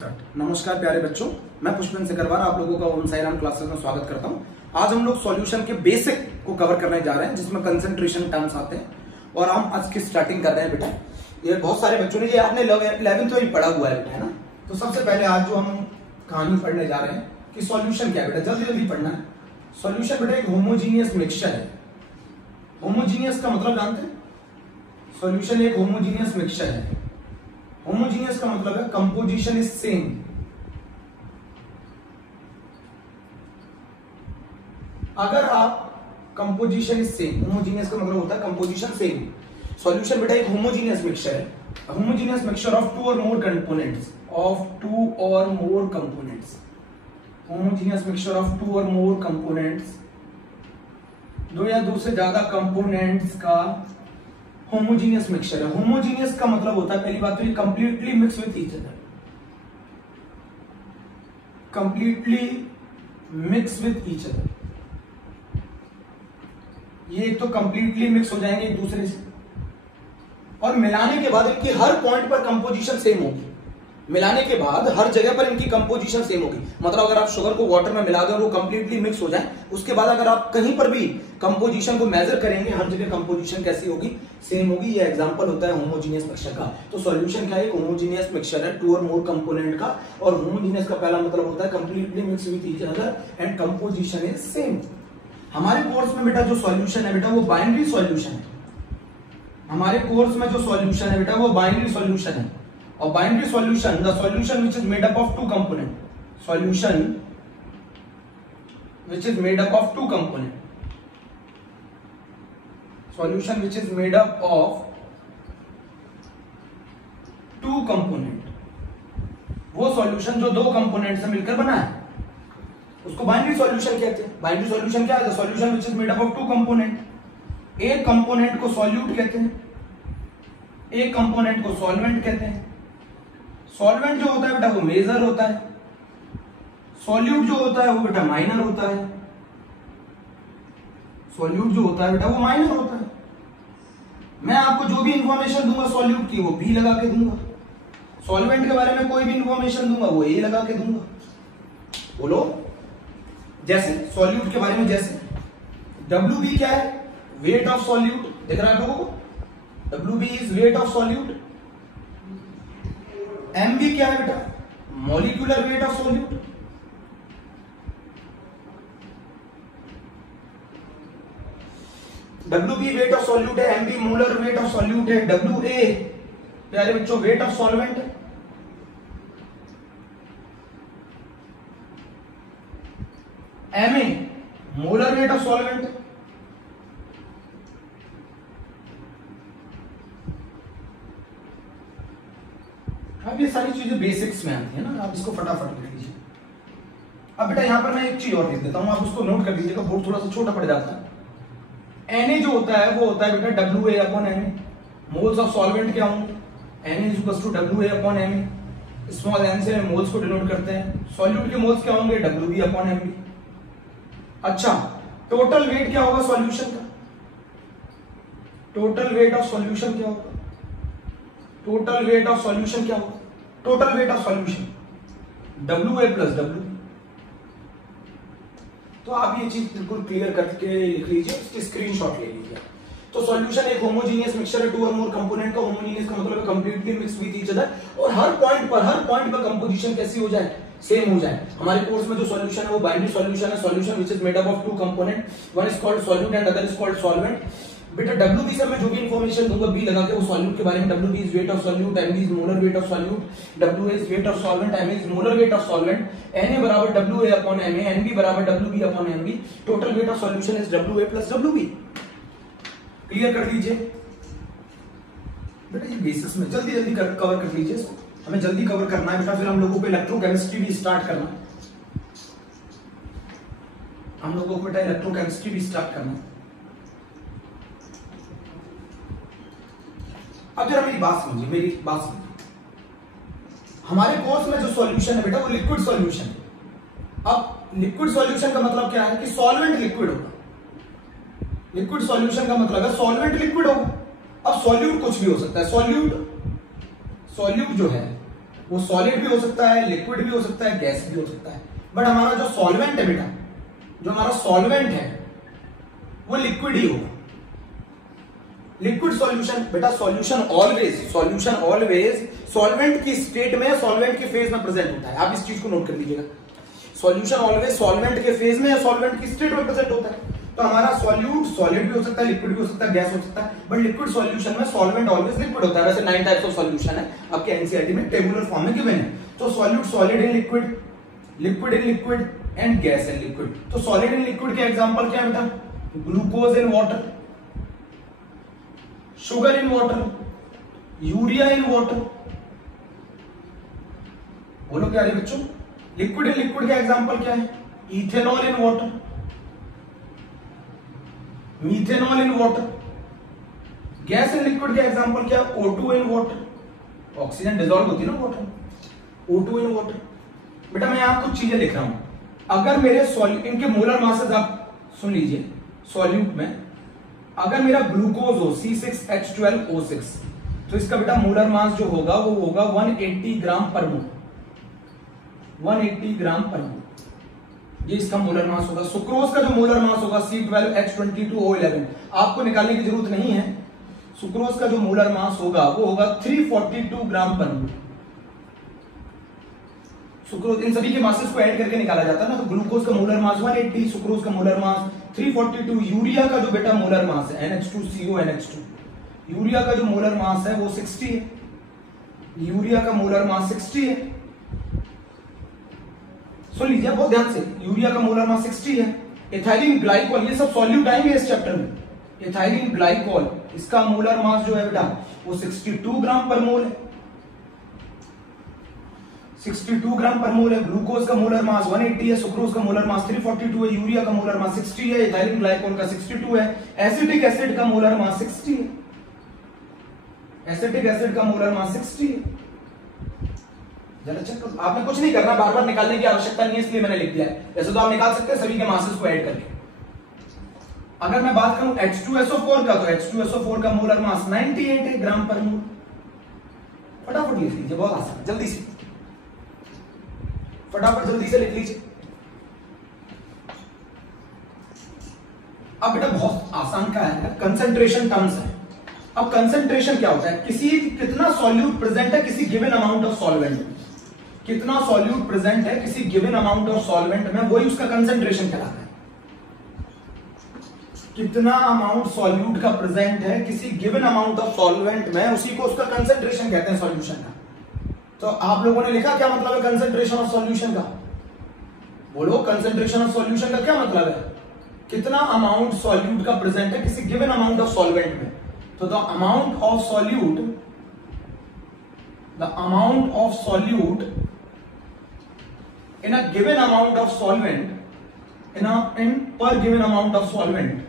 नमस्कार प्यारे बच्चों, मैं पुष्पेंद्र सिकरवार आप लोगों का ओम साईराम क्लासेस में स्वागत करता हूं। आज हम लोग सॉल्यूशन के बेसिक को कवर करने जा रहे हैं, जिसमें कंसंट्रेशन टर्म्स आते हैं और हम आज की स्टार्टिंग कर रहे हैं। बेटा ये बहुत सारे बच्चों ने ये आपने 11th में ही पढ़ा हुआ है बेटा, है ना। तो सबसे पहले आज जो हम कहानी पढ़ने जा रहे हैं कि सॉल्यूशन क्या है बेटा, जल्दी जल्दी पढ़ना है। सॉल्यूशन बेटा एक होमोजीनियस मिक्सचर है। होमोजीनियस का मतलब जानते हैं? सॉल्यूशन एक होमोजीनियस मिक्सचर है। होमोजीनियस का मतलब है कंपोजिशन इज सेम। अगर आप कंपोजिशन इज सेम, होमोजीनियस का मतलब होता है कंपोजिशन सेम। सॉल्यूशन बेटा एक होमोजीनियस मिक्सचर है। Homogeneous mixture of two or more components, homogeneous mixture of two or more components, दो या दो से ज्यादा कंपोनेंट्स का होमोजीनियस मिक्सचर है। होमोजीनियस का मतलब होता है, पहली बात तो ये completely mix with each other, completely mix with each other. ये एक तो कंप्लीटली मिक्स हो जाएंगे एक दूसरे से, और मिलाने के बाद इनकी हर पॉइंट पर कंपोजिशन सेम होगी। मिलाने के बाद हर जगह पर इनकी कंपोजिशन सेम होगी। मतलब अगर आप शुगर को वाटर में मिला दें और वो कंप्लीटली मिक्स हो जाए, उसके बाद अगर आप कहीं पर भी कंपोजिशन को मेजर करेंगे, हर जगह कंपोजिशन कैसी होगी? सेम होगी। ये एग्जांपल होता है होमोजीनियस मिक्सचर का। तो सॉल्यूशन क्या है? होमोजीनियस मिक्सचर है टू और मोर कंपोनेंट का, और होमोजीनियस का पहला मतलब होता है completely mix with each other and composition is same. हमारे कोर्स में बेटा जो सॉल्यूशन है बेटा वो बाइनरी सॉल्यूशन है। हमारे कोर्स में जो सॉल्यूशन है बेटा वो बाइनरी सॉल्यूशन है। और binary solution, the solution which is made up of two component, solution which is made up of two component, solution which is made up of two component, वो solution जो दो component से मिलकर बना है उसको बाइनरी सॉल्यूशन कहते हैं। बाइनरी सॉल्यूशन क्या है? The solution which is made up of two component. एक कंपोनेंट को सॉल्यूट कहते हैं, एक कंपोनेंट को सॉल्वेंट कहते हैं। सॉल्वेंट जो होता है बेटा वो मेजर होता है, सॉल्यूट जो होता है वो बेटा माइनर होता है। सॉल्यूट जो होता है बेटा वो माइनर होता है। मैं आपको जो भी इंफॉर्मेशन दूंगा सॉल्यूट की वो बी लगा के दूंगा, सॉल्वेंट के बारे में कोई भी इंफॉर्मेशन दूंगा वो ए लगा के दूंगा। बोलो, जैसे सॉल्यूट के बारे में, जैसे WB क्या है? Weight of solute. देख रहा है आप लोगों को? WB is weight of solute. MB क्या है बेटा? Molecular weight of solute. WB weight of solute है, MB molar weight of solute है, WA प्यारे बच्चों वेट ऑफ सॉल्वेंट है। MA molar weight of solvent है। अब ये सारी चीजें बेसिक्स में आती है ना, आप इसको फटाफट लिख लीजिए। अब बेटा यहां पर मैं एक चीज और लिख देता हूं, आप उसको नोट कर दीजिएगा, बोर्ड थोड़ा सा छोटा पड़ जाता है। Na जो होता है वो होता है बेटा WA upon Ma। Moles of solvent क्या होंगे? Na is equal to WA upon Ma। Small n से मोल्स को डिनोट करते हैं। सॉल्यूट के मोल्स क्या होंगे? WB अपॉन MB। अच्छा, टोटल वेट क्या होगा सॉल्यूशन का? टोटल वेट ऑफ सॉल्यूशन क्या होगा? टोटल वेट ऑफ सॉल्यूशन क्या होगा? Total weight of solution WA plus WB। तो आप ये चीज बिल्कुल क्लियर करके लिख लीजिए, इसकी स्क्रीनशॉट ले लीजिए। तो सॉल्यूशन एक होमोजीनियस मिक्सचर है टू और मोर कंपोनेंट का। होमोजीनियस का मतलब है completely mix with each other, और हर पॉइंट पर कंपोजिशन कैसी हो जाए? सेम हो जाए। हमारे कोर्स में जो सॉल्यूशन है वो बाइनरी सॉल्यूशन है। Solution which is made up of two component, one is called solute and other is called solvent. बेटा WB से मैं जो भी इंफॉर्मेशन दूंगा बी लगा के, वो सॉल्यूट के बारे में WB is weight of solute, MB is molar weight of solute, WA is weight of solvent, MA is molar weight of solvent, Na बराबर WA अपॉन Ma, NB बराबर WB अपॉन MB। Total weight of solution is WA plus WB। Clear कर दीजिए बेटा, ये basics में जल्दी जल्दी कवर कर लीजिए इसको, हमें जल्दी कवर करना है बेटा। फिर हम लोगों को इलेक्ट्रोकेमिस्ट्री भी स्टार्ट करना है, हम लोगों को बेटा इलेक्ट्रोकेमिस्ट्री भी स्टार्ट करना है। अब जरा मेरी बात समझिए, हमारे कोर्स में जो सॉल्यूशन है बेटा वो लिक्विड सॉल्यूशन है। अब लिक्विड सॉल्यूशन का मतलब क्या है कि सॉल्वेंट लिक्विड होगा। लिक्विड सॉल्यूशन का मतलब है सॉल्वेंट लिक्विड होगा। अब सॉल्यूट कुछ भी हो सकता है। सॉल्यूट जो है वो सॉलिड भी हो सकता है, लिक्विड भी हो सकता है, गैस भी हो सकता है। बट हमारा जो सॉल्वेंट है बेटा, जो हमारा सॉल्वेंट है वो लिक्विड ही होगा। लिक्विड सॉल्यूशन बेटा, सॉल्यूशन ऑलवेज सॉल्वेंट की स्टेट में, सॉल्वेंट के फेज में प्रेजेंट होता है। आप इस चीज को नोट कर लीजिएगा, सॉल्यूशन ऑलवेज सॉल्वेंट के फेज में या सॉल्वेंट की स्टेट में प्रेजेंट होता है। तो हमारा सॉल्यूट सॉलिड भी हो सकता है, लिक्विड भी हो सकता है, गैस हो सकता है, बट लिक्विड सॉल्यूशन में सॉल्वेंट ऑलवेज लिक्विड होता है। वैसे 9 टाइप्स ऑफ सॉल्यूशन है आपके एनसीईआरटी में टेबुलर फॉर्म में गिवन है। तो solute solid in liquid, liquid in liquid and gas in liquid. तो सॉलिड इन लिक्विड के एग्जांपल क्या है बेटा? Glucose in water, sugar in water, urea in water. बोलो क्या है बच्चों? लिक्विड इन लिक्विड का एग्जांपल क्या है? Ethanol in water, methanol in water. Gas in liquid का एग्जांपल क्या है? O2 in water, oxygen dissolve होती है ना वाटर, O2 इन वाटर। बेटा मैं यहां कुछ चीजें लिख रहा हूं। अगर मेरे सॉल्यूट, इनके मोलर मासेस आप सुन लीजिए। सॉल्यूट में अगर मेरा ग्लूकोज हो C6H12O6, तो इसका बेटा मोलर मास जो होगा वो होगा 180 ग्राम पर मोल, 180 ग्राम पर मोल, ये इसका मोलर मास होगा। सुक्रोज का जो मोलर मास होगा C12H22O11, आपको निकालने की जरूरत नहीं है। सुक्रोज का जो मोलर मास होगा वो होगा 342 ग्राम पर मोल। सुक्रोज, इन सभी के मासेस को ऐड करके निकाला जाता है ना। तो ग्लूकोज का मोलर मास 180, सुक्रोज का मोलर मास 342। यूरिया का जो बेटा मोलर मास है NH2CONH2, यूरिया का जो मोलर मास है वो 60 है। यूरिया का मोलर मास 60 है। सुन लीजिए बहुत ध्यान से, यूरिया का मोलर मास 60 है। एथाइलिन ग्लाइकोल, ये सब सॉल्यूट आएंगे इस चैप्टर में। एथाइलिन ग्लाइकोल, इसका मोलर मास जो है बेटा वो 62 ग्राम पर मोल है, 62 ग्राम पर मोल है। ग्लूकोज का मोलर मास 180 है, सुक्रोज का मोलर मास 342 है, यूरिया का मोलर मास 60 है, एथाइलिन ग्लाइकोल का 62 है। एसिटिक एसिड का मोलर मास 60 है, एसिटिक एसिड का मोलर मास 60 है। जरा चेक करो, आपने कुछ नहीं करना, बार बार निकालने की आवश्यकता नहीं है, इसलिए मैंने लिख दिया है। वैसे तो आप निकाल सकते हैं सभी के मासेस को ऐड करके। अगर मैं बात करूं H2SO4 का, तो H2SO4 का मोलर मास 98 ग्राम पर मोल। फटाफट लिख लीजिए, बहुत आसान, जल्दी से फटाफट जल्दी से लिख लीजिए। अब बेटा बहुत आसान का है, कंसंट्रेशन टर्म्स है। अब कंसंट्रेशन क्या होता है? किसी कितना सॉल्यूट प्रेजेंट है किसी गिवन अमाउंट ऑफ सॉल्वेंट में, कितना सॉल्यूट प्रेजेंट है किसी गिवन अमाउंट ऑफ सॉल्वेंट में, वही उसका कंसंट्रेशन कहलाता है। कितना अमाउंट सॉल्यूट का प्रेजेंट है किसी गिवन अमाउंट ऑफ सॉल्वेंट में, उसी को उसका कंसंट्रेशन कहते हैं सॉल्यूशन का। तो आप लोगों ने लिखा क्या मतलब है कंसंट्रेशन ऑफ सॉल्यूशन का? बोलो, कंसंट्रेशन ऑफ सॉल्यूशन का क्या मतलब है? कितना अमाउंट सॉल्यूट का प्रेजेंट है किसी गिवन अमाउंट ऑफ सॉल्वेंट में। तो the amount of solute, the amount of solute in a given amount of solvent, in per given amount of solvent,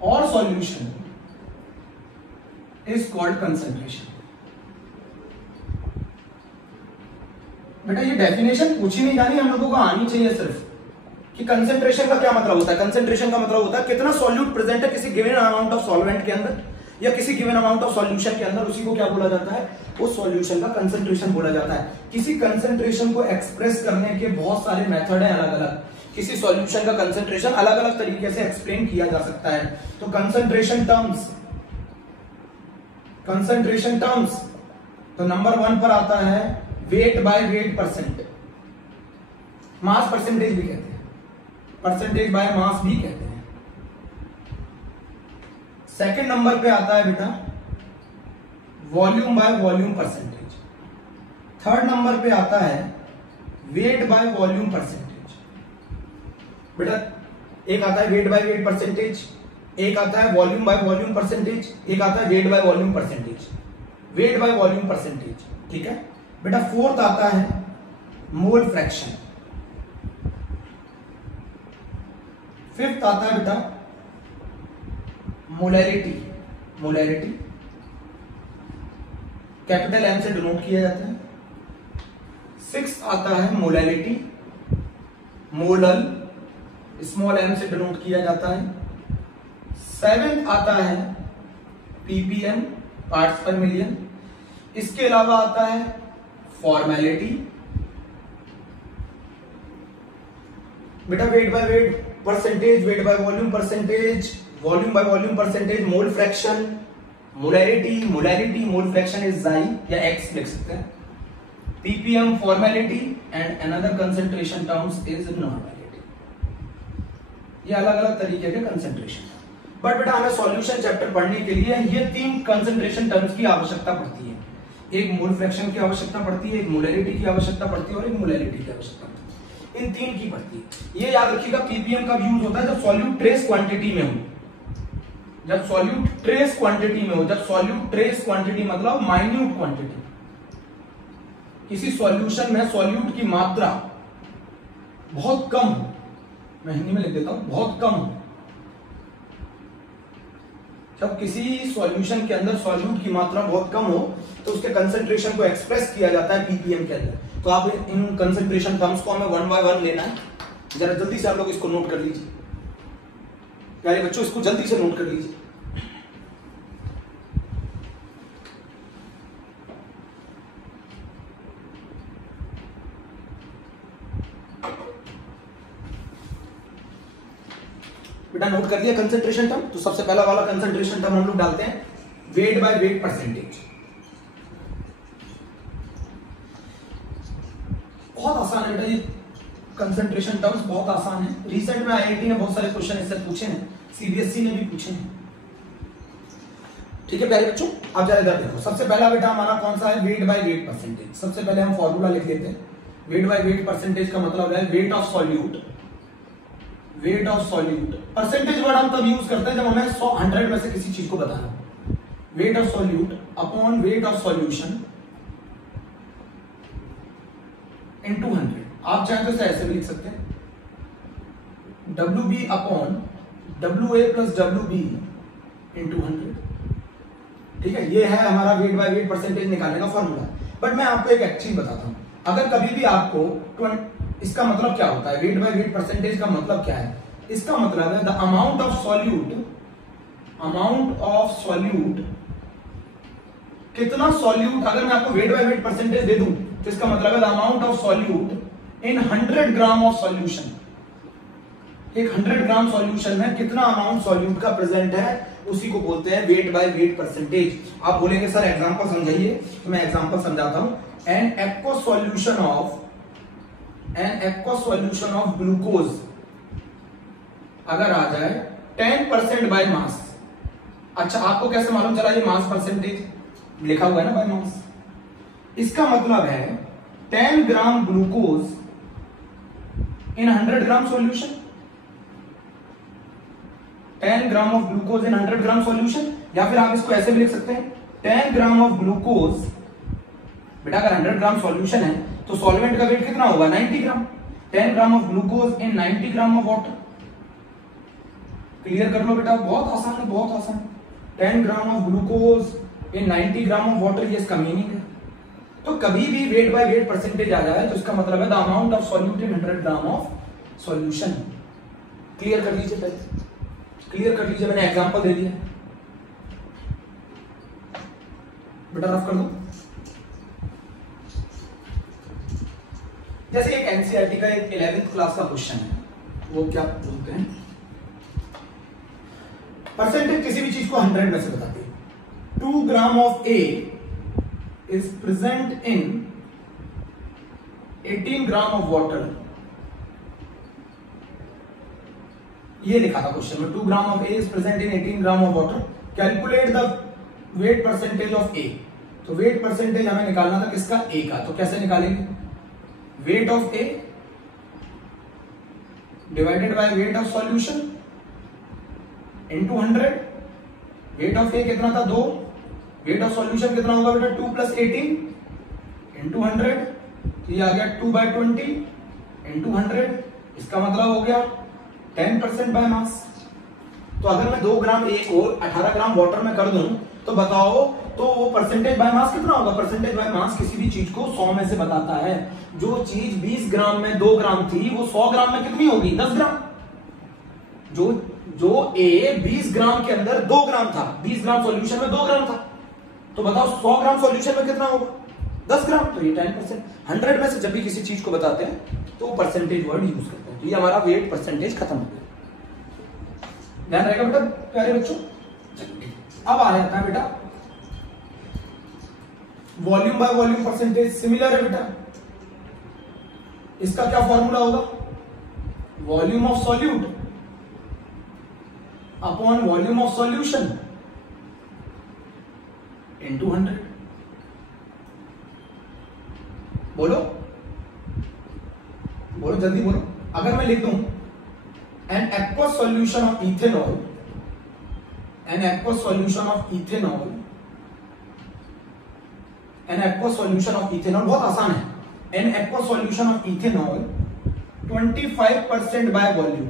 or solution is called concentration. बेटा ये definition पूछी नहीं जानी, हम लोगों को आनी चाहिए सिर्फ कि कंसेंट्रेशन का क्या मतलब होता है। कंसेंट्रेशन का मतलब होता है कितना सॉल्यूट प्रेजेंट है किसी गिवन अमाउंट ऑफ सॉल्वेंट के अंदर या किसी गिवन अमाउंट ऑफ सॉल्यूशन के अंदर, उसी को क्या बोला जाता है? उस सॉल्यूशन का कंसेंट्रेशन बोला जाता है। किसी कंसेंट्रेशन को एक्सप्रेस करने के बहुत सारे मेथड हैं अलग अलग। किसी सॉल्यूशन का कंसेंट्रेशन अलग अलग तरीके से एक्सप्लेन किया जा सकता है। तो कंसेंट्रेशन टर्म्स, तो नंबर 1 पर आता है weight by weight percent, mass percentage भी कहते हैं, परसेंटेज बाय मास भी कहते हैं। सेकंड नंबर पे आता है बेटा volume by volume percentage. Third number पे आता है वेट बाय वॉल्यूम परसेंटेज। बेटा एक आता है वेट बाय वेट परसेंटेज, एक आता है वॉल्यूम बाय वॉल्यूम परसेंटेज, एक आता है weight by volume percentage, weight by volume percentage. ठीक है बेटा। फोर्थ आता है मोल फ्रैक्शन। फिफ्थ आता है बेटा मोलैरिटी, मोलैरिटी कैपिटल एम से डिनोट किया जाता है। सिक्स आता है मोलैलिटी, मोलल स्मॉल एम से डिनोट किया जाता है। 7th आता है ppm पार्ट्स पर मिलियन। इसके अलावा आता है फॉर्मेलिटी, बेटा weight by weight percentage, weight by volume percentage, volume by volume percentage, mole fraction, molarity, molarity mole fraction is जाई या एक्स लिख सकते हैं। ppm formality and another concentration terms is normality. ये अलग अलग तरीके के कंसंट्रेशन, बट बेटा हमें सॉल्यूशन चैप्टर पढ़ने के लिए ये 3 कंसंट्रेशन टर्म्स की आवश्यकता पड़ती है। एक मोल फ्रैक्शन की आवश्यकता पड़ती है, एक मोलैरिटी की आवश्यकता पड़ती है और एक मोलैरिटी की आवश्यकता पड़ती है। इन 3 की पड़ती है। ये याद रखिएगा ppm कब यूज होता है, जब सॉल्यूट ट्रेस क्वांटिटी में हो, जब सॉल्यूट ट्रेस क्वांटिटी में हो। जब सॉल्यूट ट्रेस क्वांटिटी मतलब माइन्यूट क्वांटिटी, किसी सॉल्यूशन में सॉल्यूट की मात्रा बहुत कम हो, मैं हिंदी में लिख देता हूं, बहुत कम हो। जब किसी सॉल्यूशन के अंदर सॉल्यूट की मात्रा बहुत कम हो तो उसके कंसंट्रेशन को एक्सप्रेस किया जाता है ppm के अंदर। तो आप इन कंसंट्रेशन टर्म्स को हमें 1 बाय 1 लेना है। जरा जल्दी से आप लोग इसको नोट कर लीजिए प्यारे बच्चों, इसको जल्दी से नोट कर लीजिए। बेटा नोट कर लिया कंसंट्रेशन टर्म। तो सबसे पहला वाला कंसंट्रेशन टर्म हम लोग डालते हैं वेट बाय वेट परसेंटेज। बहुत आसान है बेटा ये कंसंट्रेशन टर्म्स, बहुत आसान है। रिसेंट में आईआईटी ने बहुत सारे क्वेश्चन इससे पूछे हैं, सीबीएसई ने भी पूछे हैं। ठीक है प्यारे बच्चों, आप जरा इधर देखो। सबसे पहला बेटा हमारा कौन सा है, वेट बाय वेट परसेंटेज। सबसे पहले हम फॉर्मूला लिख लेते हैं। वेट बाय वेट परसेंटेज का मतलब है weight of solute, weight of solute. Percentage word हम तब यूज करते हैं जब हमें 100 में से किसी चीज को बताना हो। Weight of solute upon weight of solution into 100। आप चाहें तो इसे ऐसे भी लिख सकते हैं, WB upon WA plus WB into 100। ठीक है, ये है हमारा वेट बाय वेट परसेंटेज निकालने का फॉर्मूला। बट मैं आपको एक चीज बताता हूं, अगर कभी भी आपको इसका मतलब क्या होता है, वेट बाय वेट परसेंटेज का मतलब क्या है? इसका मतलब है the amount of solute, amount of solute, कितना सॉल्यूट, अगर मैं आपको वेट बाय वेट परसेंटेज दे दूं तो इसका मतलब है the amount of solute in 100 gram of solution. एक 100 ग्राम सॉल्यूशन में कितना अमाउंट सॉल्यूट का प्रेजेंट है, उसी को बोलते हैं वेट बाय वेट परसेंटेज। आप बोलेंगे सर एग्जांपल समझाइए, तो मैं एग्जांपल समझाता हूं। An aqueous solution of glucose अगर आ जाए 10% बाय मास। अच्छा, आपको कैसे मालूम चला ये मास परसेंटेज लिखा हुआ है ना बाय मास? इसका मतलब है 10 gram glucose in 100 gram solution, 10 gram of glucose in 100 gram solution. या फिर आप इसको ऐसे भी लिख सकते हैं 10 ग्राम ऑफ ग्लूकोज। बेटा अगर 100 ग्राम सॉल्यूशन है तो सॉल्वेंट का वेट कितना होगा, 90 ग्राम। 10 gram of glucose in 90 gram of water. Clear कर लो बेटा, बहुत आसान है, बहुत आसान। 10 gram of glucose in 90 gram of water, ये इसका मीनिंग है। तो कभी भी वेट बाय वेट परसेंटेज आ जाए तो इसका मतलब है the amount of solute in 100 gram of solution. Clear कर लीजिए, पहले क्लियर कर लीजिए, मैंने एग्जांपल दे दिया। बेटा रफ कर दो। जैसे एक एनसीईआरटी का एक 11th क्लास का क्वेश्चन है, वो क्या बोलते हैं, परसेंटेज किसी भी चीज को 100 में से बताते हैं। 2 gram of A is present in 18 gram of water. ये लिखा था क्वेश्चन में, 2 gram of A is present in 18 gram of water, calculate the weight percentage of A. तो वेट परसेंटेज हमें निकालना था किसका, ए का। तो कैसे निकालेंगे, weight of A divided by weight of solution into 100। Weight of A कितना था, 2, वेट ऑफ सॉल्यूशन कितना होगा बेटा, 2 + 18 इनटू 100। तो ये आ गया 2 बाय 20 इनटू 100। इसका मतलब हो गया 10% बाय मास। तो अगर मैं 2 ग्राम ए को 18 ग्राम वाटर में कर दूं तो बताओ, तो वो परसेंटेज बाय मास कितना होगा? परसेंटेज बाय मास किसी भी चीज को 100 में से बताता है। जो चीज 20 ग्राम में 2 ग्राम थी, वो 100 ग्राम में कितनी होगी, 10 ग्राम। जो जो ए 20 ग्राम के अंदर 2 ग्राम था, 20 ग्राम सॉल्यूशन में 2 ग्राम था, तो बताओ 100 ग्राम सॉल्यूशन में कितना होगा? 10 ग्राम। तो ये 10%। 100 में से जब भी किसी चीज को बताते हैं तो परसेंटेज वर्ड यूज करते हैं। तो ये हमारा वेट परसेंटेज खत्म हो गया। ध्यान रहेगा बेटा प्यारे बच्चों। अब आ जाता है बेटा volume by volume percentage. Similar है बेटा, इसका क्या फॉर्मूला होगा? Volume of solute upon volume of solution into 100। बोलो बोलो जल्दी बोलो। अगर मैं लिख दूं an aqueous solution of ethanol, an aqueous solution of ethanol, an aqueous solution of ethanol, बहुत आसान है। An aqueous solution of ethanol 25% by volume.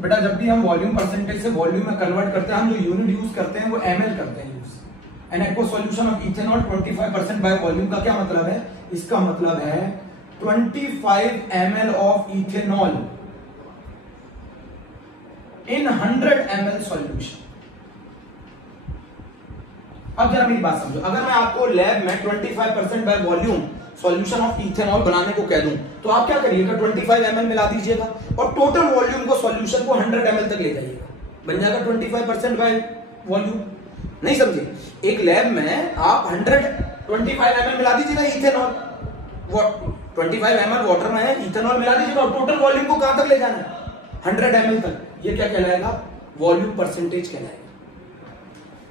बेटा जब भी हम वॉल्यूम परसेंटेज से वॉल्यूम में कन्वर्ट करते हैं, हम जो यूनिट यूज करते हैं वो ml करते हैं use. An aqueous solution of ethanol 25% by volume का क्या मतलब है? इसका मतलब है 25 ml of ethanol in 100 ml solution. अब जरा मेरी बात समझो, अगर मैं आपको लैब में 25% by volume solution of ethanol बनाने को कह दूं तो आप क्या करिएगा? 25 ml मिला दीजिएगा और टोटल वॉल्यूम को सॉल्यूशन को 100 ml तक ले जाइएगा, बन जाएगा 25% बाय वॉल्यूम। नहीं समझे? एक लैब में आप 25 ml मिला दीजिएगा इथेनॉल, 25 ml वाटर में इथेनॉल मिला दीजिएगा और टोटल वॉल्यूम को कहां तक ले जाना है? 100 ml तक। ये क्या कहलाएगा? वॉल्यूम परसेंटेज कहलाएगा।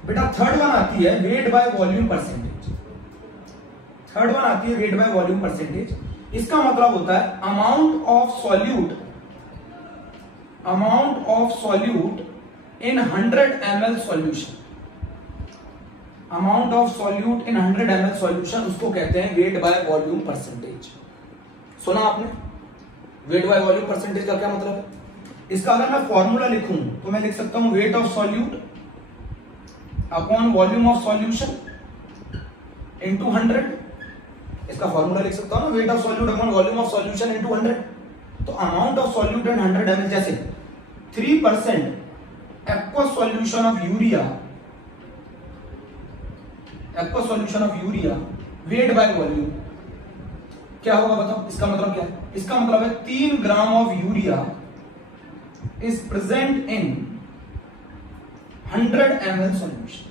बेटा थर्ड वन आती है weight by volume percentage. Third one आती है वेट बाय वॉल्यूम परसेंटेज। इसका मतलब होता है amount of solute, amount of solute in 100 ml solution, amount of solute in 100 ml solution, उसको कहते हैं वेट बाय वॉल्यूम परसेंटेज। सुना आपने? वेट बाय वॉल्यूम परसेंटेज का क्या मतलब है? इसका अगर मैं फॉर्मूला लिखूं तो मैं लिख सकता हूं weight of solute upon volume of solution into 100। इसका फॉर्मूला लिख सकता हूं ना, weight of solute upon volume of solution into 100। तो amount of solute in 100 ml, जैसे 3% aqueous solution of urea, aqueous solution of urea weight by volume क्या होगा बताओ? इसका मतलब क्या है? इसका मतलब है 3 gram of urea is present in 100 ml solution.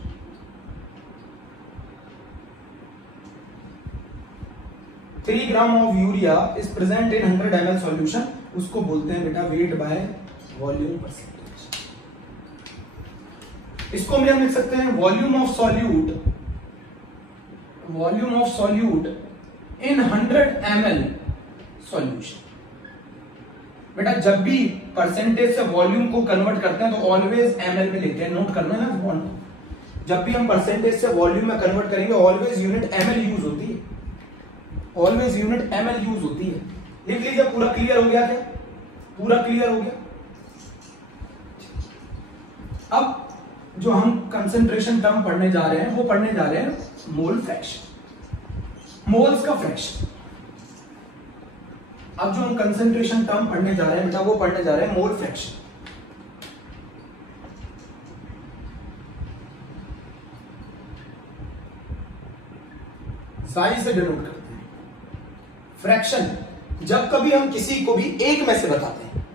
Three gram of urea is present in 100 ml solution, उसको बोलते हैं बेटा वेट बाय वॉल्यूम परसेंटेज। इसको हम लिख सकते हैं volume of solute, volume of solute in 100 ml solution. बेटा जब भी परसेंटेज से वॉल्यूम को कन्वर्ट करते हैं तो ऑलवेज ml में लेते हैं, नोट करना है ना पॉइंट। जब भी हम परसेंटेज से वॉल्यूम में कन्वर्ट करेंगे ऑलवेज यूनिट ml यूज होती है, ऑलवेज यूनिट ml यूज होती है। लिख लीजिए। पूरा क्लियर हो गया क्या? पूरा क्लियर हो गया। अब जो हम कंसेंट्रेशन टर्म पढ़ने जा रहे हैं वो पढ़ने जा रहे हैं मोल फ्रैक्शन, मोल्स का फ्रैक्शन। अब जो हम कंसेंट्रेशन टर्म पढ़ने जा रहे हैं बेटा वो पढ़ने जा रहे हैं मोल फ्रैक्शन। साई से डिनोट करते हैं फ्रैक्शन। जब कभी हम किसी को भी एक में से बताते हैं,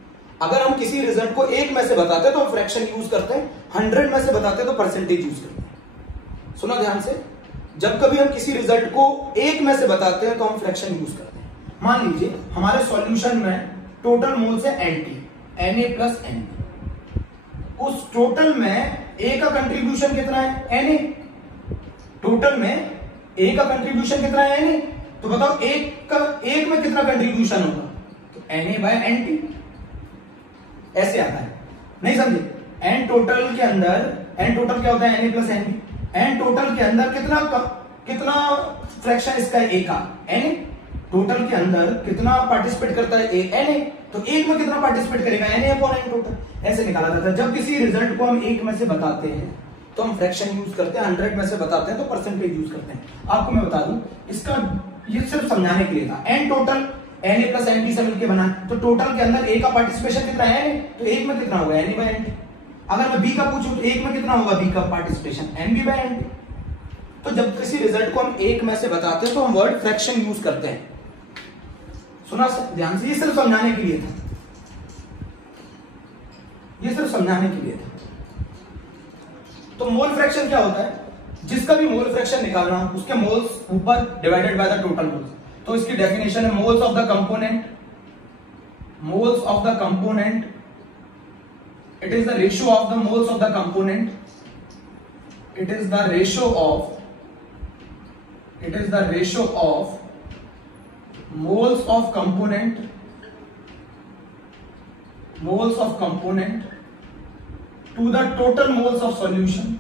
अगर हम किसी रिजल्ट को एक में से बताते हैं तो हम फ्रैक्शन यूज करते हैं, 100 में से बताते हैं तो परसेंटेज यूज करते हैं। सुना ध्यान से, जब कभी हम किसी रिजल्ट को एक में से बताते हैं तो हम फ्रैक्शन यूज करते हैं। मान लीजिए हमारे सॉल्यूशन में टोटल मोल्स है NT, Na प्लस NB। उस टोटल में A का कंट्रीब्यूशन कितना है? Na। टोटल में A का कंट्रीब्यूशन कितना है? Na। तो बताओ एक में कितना कंट्रीब्यूशन होगा? तो Na बाय NT ऐसे आता है। नहीं समझे? N टोटल के अंदर, N टोटल क्या होता है? Na plus NB। N total के अंदर कितना फ्रैक्शन इसका है? A का Na। टोटल के अंदर कितना पार्टिसिपेट करता है? Na। तो एक में कितना पार्टिसिपेट करेगा? Na upon N total. ऐसे निकाला जाता है। जब किसी रिजल्ट को हम एक में से बताते हैं तो हम फ्रैक्शन यूज करते हैं, 100 में से बताते हैं तो परसेंटेज यूज करते हैं। आपको मैं बता दूं, इसका ये सिर्फ समझाने के लिए था। N Na प्लस Nb से मिलकर बना है, तो टोटल के अंदर A का पार्टिसिपेशन कितना है Na, तो एक में कितना होगा Na by Nd। अगर मैं B का पूछूं तो एक में कितना होगा B का पार्टिसिपेशन Nb by Nd। तो जब किसी रिजल्ट को हम एक में से बताते हैं तो हम वर्ड फ्रैक्शन यूज करते हैं। सुना ध्यान से, ये सिर्फ समझाने के लिए था, ये सिर्फ समझाने के लिए था। तो मोल फ्रैक्शन क्या होता है, जिसका भी मोल फ्रैक्शन निकालना उसके मोल्स ऊपर divided by the total moles. तो इसकी डेफिनेशन है moles of the component, moles of the component, it is the ratio of the moles of the component, it is the ratio of, it is the ratio of moles of component, moles of component to the total moles of solution,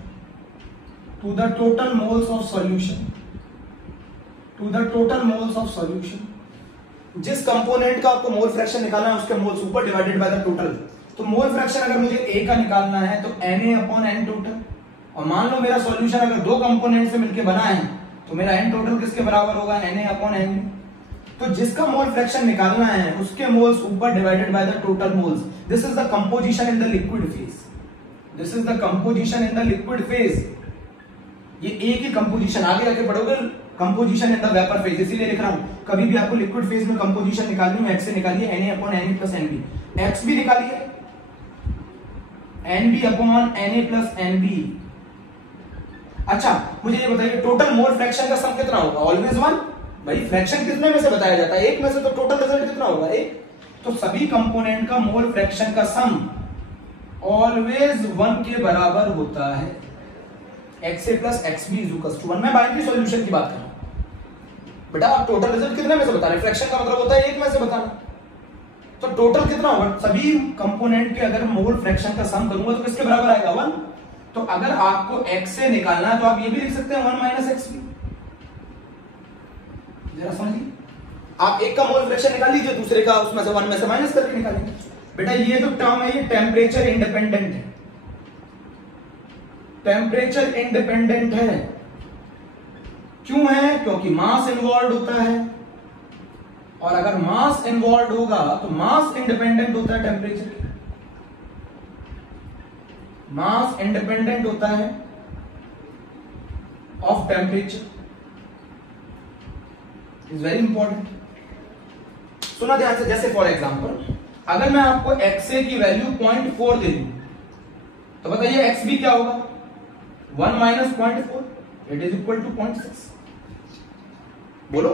to the total moles of solution, to the total moles of solution। जिस component का आपको mole fraction निकालना है उसके moles ऊपर divided by the total. तो mole fraction अगर मुझे A का निकालना है तो Na अपॉन N टोटल, और मान लो मेरा सॉल्यूशन अगर दो कंपोनेंट से मिलकर बना है तो मेरा N टोटल किसके बराबर होगा Na अपॉन N। तो जिसका मोल फ्रैक्शन निकालना है उसके मोल्स ऊपर divided by the total moles. This is the composition in the liquid phase, this is the composition in the liquid phase. ये एक ही कंपोजिशन, आगे जाके पढ़ोगे composition in the vapour phase, इसीलिए लिख रहा हूं। कभी भी आपको लिक्विड फेज में कंपोजिशन निकालनी है, x से निकालिए Na upon Na plus Nb, x भी निकालिए Nb upon Na plus Nb। अच्छा मुझे ये बताइए टोटल मोल फ्रैक्शन का सम कितना होगा, ऑलवेज 1। भाई फ्रैक्शन कितने में से बताया जाता है, एक में से, तो टोटल रिजल्ट कितना होगा एक। तो सभी कंपोनेंट का मोल फ्रैक्शन का सम ऑलवेज 1 के बराबर होता है। XA plus XB is equal to 1। मैं बाइनरी सॉल्यूशन की बात कर रहा हूं बेटा, आप टोटल रिजल्ट कितने में से बता रहे हैं, फ्रैक्शन का मतलब होता है एक में से बताना। तो टोटल कितना होगा, सभी कंपोनेंट के अगर मोल फ्रैक्शन का सम करूंगा तो किसके बराबर आएगा 1। तो अगर आपको x से निकालना है तो आप ये भी लिख सकते हैं 1 माइनस XB। जरा समझिए, आप एक का मोल फ्रैक्शन निकाल लीजिए, दूसरे का उसमें से 1 में से माइनस करके निकालेंगे। बेटा ये जो टर्म है ये टेम्परेचर इंडिपेंडेंट है, टेम्परेचर इंडिपेंडेंट है। क्यों है, क्योंकि मास इन्वॉल्व होता है, और अगर मास इन्वॉल्व होगा तो मास इंडिपेंडेंट होता है टेम्परेचर, मास इंडिपेंडेंट होता है of temperature, is very important. सुना ध्यान से, जैसे फॉर एग्जांपल अगर मैं आपको XA की वैल्यू 0.4 दे दूं तो बताइए XB क्या होगा, 1 minus 0.4 it is equal to 0.6। बोलो,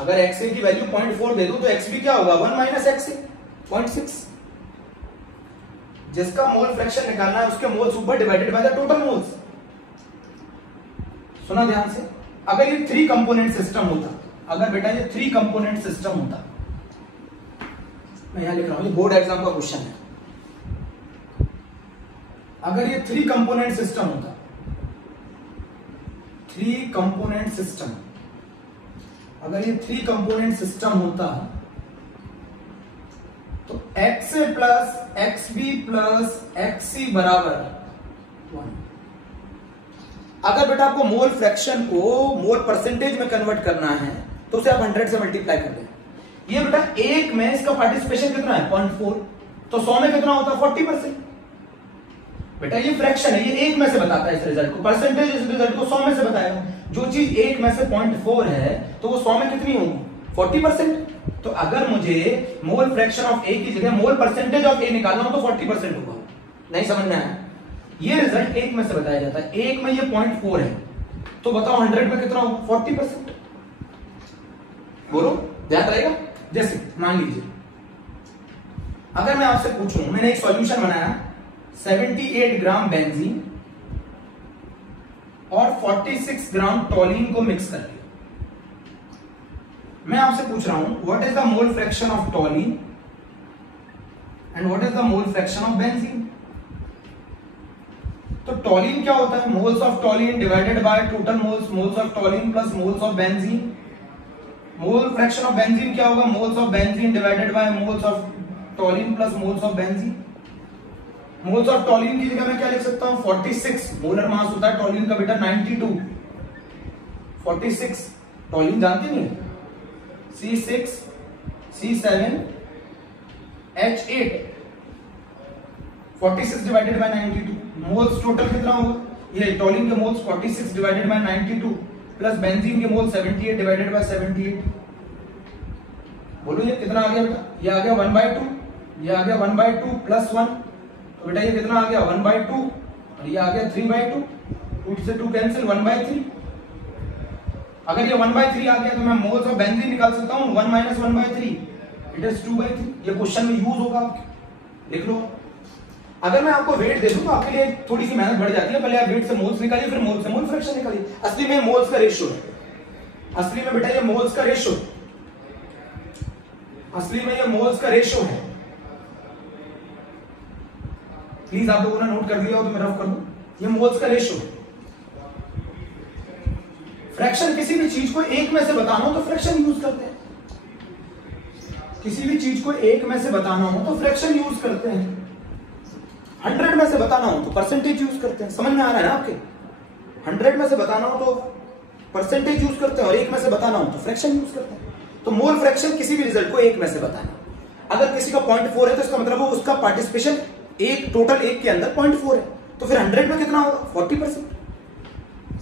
अगर XA की वैल्यू 0.4 दे दूं तो XB क्या होगा, 1 माइनस XA 0.6। जिसका मोल फ्रैक्शन निकालना है उसके मोल्स ऊपर divided by the total moles. सुना ध्यान से, अगर ये 3 कंपोनेंट सिस्टम होता, अगर बेटा ये 3 कंपोनेंट सिस्टम होता, मैं यहां लिख रहा हूं, ये बोर्ड एग्जाम का क्वेश्चन है। अगर ये 3 कंपोनेंट सिस्टम होता, 3 कंपोनेंट सिस्टम, अगर ये 3 कंपोनेंट सिस्टम होता तो XA plus XB plus XC बराबर 1। अगर बेटा आपको मोल फ्रैक्शन को मोल परसेंटेज में कन्वर्ट करना है तो उसे आप 100 से मल्टीप्लाई कर दें। ये बेटा एक में इसका पार्टिसिपेशन कितना है 0.4, तो 100 में कितना होता है 40%। बेटा ये फ्रैक्शन है, ये एक में से बताता है इस रिजल्ट को, परसेंटेज इस रिजल्ट को 100 में से बताएगा। जो चीज एक में से 0.4 है तो वो 100 में कितनी होगी 40%। तो अगर मुझे मोल फ्रैक्शन ऑफ A की जगह मोल परसेंटेज ऑफ A निकालना हो तो 40% होगा। नहीं समझ में आया, ये रिजल्ट एक में से बताया जाता है, एक में ये 0.4 है, तो बताओ 100 में कितना होगा 40%। बोलो, ध्यान रहेगा। जैसे मान लीजिए अगर मैं आपसे पूछूं, मैंने एक सॉल्यूशन बनाया 78 ग्राम बेंजीन और 46 ग्राम टॉलिन को मिक्स करके, मैं आपसे पूछ रहा हूं what is the mole fraction of टॉलिन and what is the mole fraction of benzene. तो टॉलिन क्या होता है, moles of टॉलिन divided by total moles, moles of टॉलिन plus moles of benzene. Mole fraction of benzene क्या होगा, moles of benzene divided by moles of टॉलिन plus moles of benzene. Moles of टॉलिन की जगह मैं क्या लिख सकता हूं 46, मोलर मास होता है टॉलिन का बेटा 92, 46 टॉलिन जानते नहीं, C6 C7H8 46 divided by 92 moles total कितना होगा? ये टॉलिन के moles 46 divided by 92 plus benzene के मोल्स 78 डिवाइडेड बाय 78। बोलो ये कितना आ गया बेटा? ये आ गया 1/2, ये आ गया 1/2 प्लस 1, तो बेटा ये कितना आ गया 1/2 और ये आ गया 3/2, 2 से 2 कैंसिल 1/3। अगर ये 1/3 आ गया तो मैं मोल्स ऑफ बेंजीन निकाल सकता हूं 1 - 1/3 इट इज 2/3। ये क्वेश्चन में यूज होगा, लिख लो। अगर मैं आपको वेट दे दूं तो आपके लिए थोड़ी सी मेहनत बढ़ जाती है, पहले आप वेट से मोल्स निकालिए फिर मोल्स से मोल फ्रैक्शन निकालिए। असली में मोल्स का रेशियो है, असली में बेटा ये मोल्स का रेशियो, असली में ये मोल्स का रेशियो है। प्लीज आप लोगों ने नोट कर लिया हो तो मैं रफ कर दूं, ये मोल्स का रेशियो है। फ्रैक्शन किसी भी चीज को एक में से बताना हो तो फ्रैक्शन यूज करते हैं, किसी भी चीज को एक में से बताना हो तो फ्रैक्शन यूज करते हैं, 100 में से बताना हो तो परसेंटेज यूज करते हैं। समझ में आ रहा है ना आपके? 100 में से बताना हो तो परसेंटेज यूज करते हैं और एक में से बताना हो तो फ्रैक्शन यूज करते हैं। तो मोल फ्रैक्शन किसी भी रिजल्ट को एक में से बताना। अगर किसी का 0.4 है तो इसका मतलब उसका पार्टिसिपेशन एक टोटल एक के अंदर 0.4 है, तो फिर 100 में कितना होगा? 40%।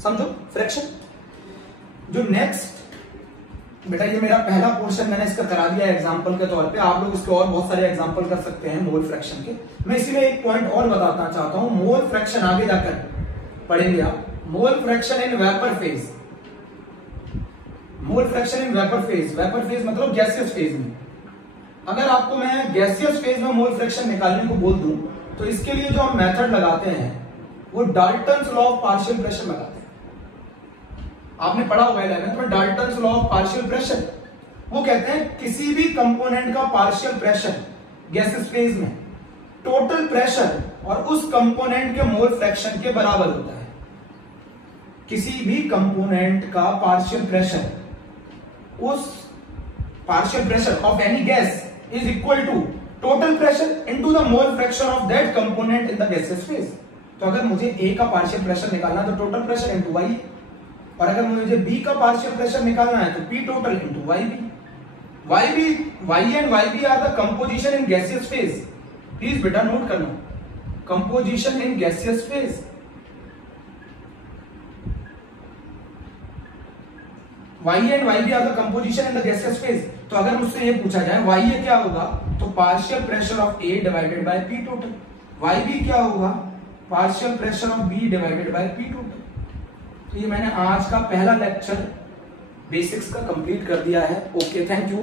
समझो फ्रैक्शन। जो नेक्स्ट बेटा ये मेरा पहला पोर्शन मैंने इसका करा दिया एग्जांपल के तौर पे, आप लोग इसके और बहुत सारे एग्जांपल कर सकते हैं मोल फ्रैक्शन के। मैं इसीलिए एक पॉइंट और बताना चाहता हूं, मोल फ्रैक्शन आगे जाकर पढ़ेंगे आप। Mole fraction in vapour phase, mole fraction in vapour phase, vapour phase मतलब गैसियस फेज में। अगर आपको मैं गैसियस फेज में मोल फ्रैक्शन निकालने को बोल दूं तो इसके लिए जो हम मेथड लगाते हैं वो Dalton's law of partial pressure लगाते हैं। आपने पढ़ा होगा 11th में Dalton's law of partial pressure. वो कहते हैं किसी भी कंपोनेंट का पार्शियल प्रेशर गैसियस फेज में टोटल प्रेशर और उस कंपोनेंट के मोल फ्रैक्शन के बराबर होता है। किसी भी कंपोनेंट का पार्शियल प्रेशर, उस partial pressure of any gas is equal to total pressure into the mole fraction of that component in the gaseous phase. तो अगर मुझे ए का पार्शियल प्रेशर निकालना है तो टोटल प्रेशर इनटू वाई, और अगर मुझे बी का पार्शियल प्रेशर निकालना है तो P total into Y B. Y and Y B are the composition in gaseous phase. Please बेटा नोट करना, composition in gaseous phase. Y and Y B are the composition in the gaseous phase. तो अगर मुझसे ये पूछा जाए Y ए क्या होगा तो partial pressure of A divided by P total, Y B क्या होगा partial pressure of B divided by P total. तो ये मैंने आज का पहला लेक्चर बेसिक्स का कंप्लीट कर दिया है। Okay, thank you.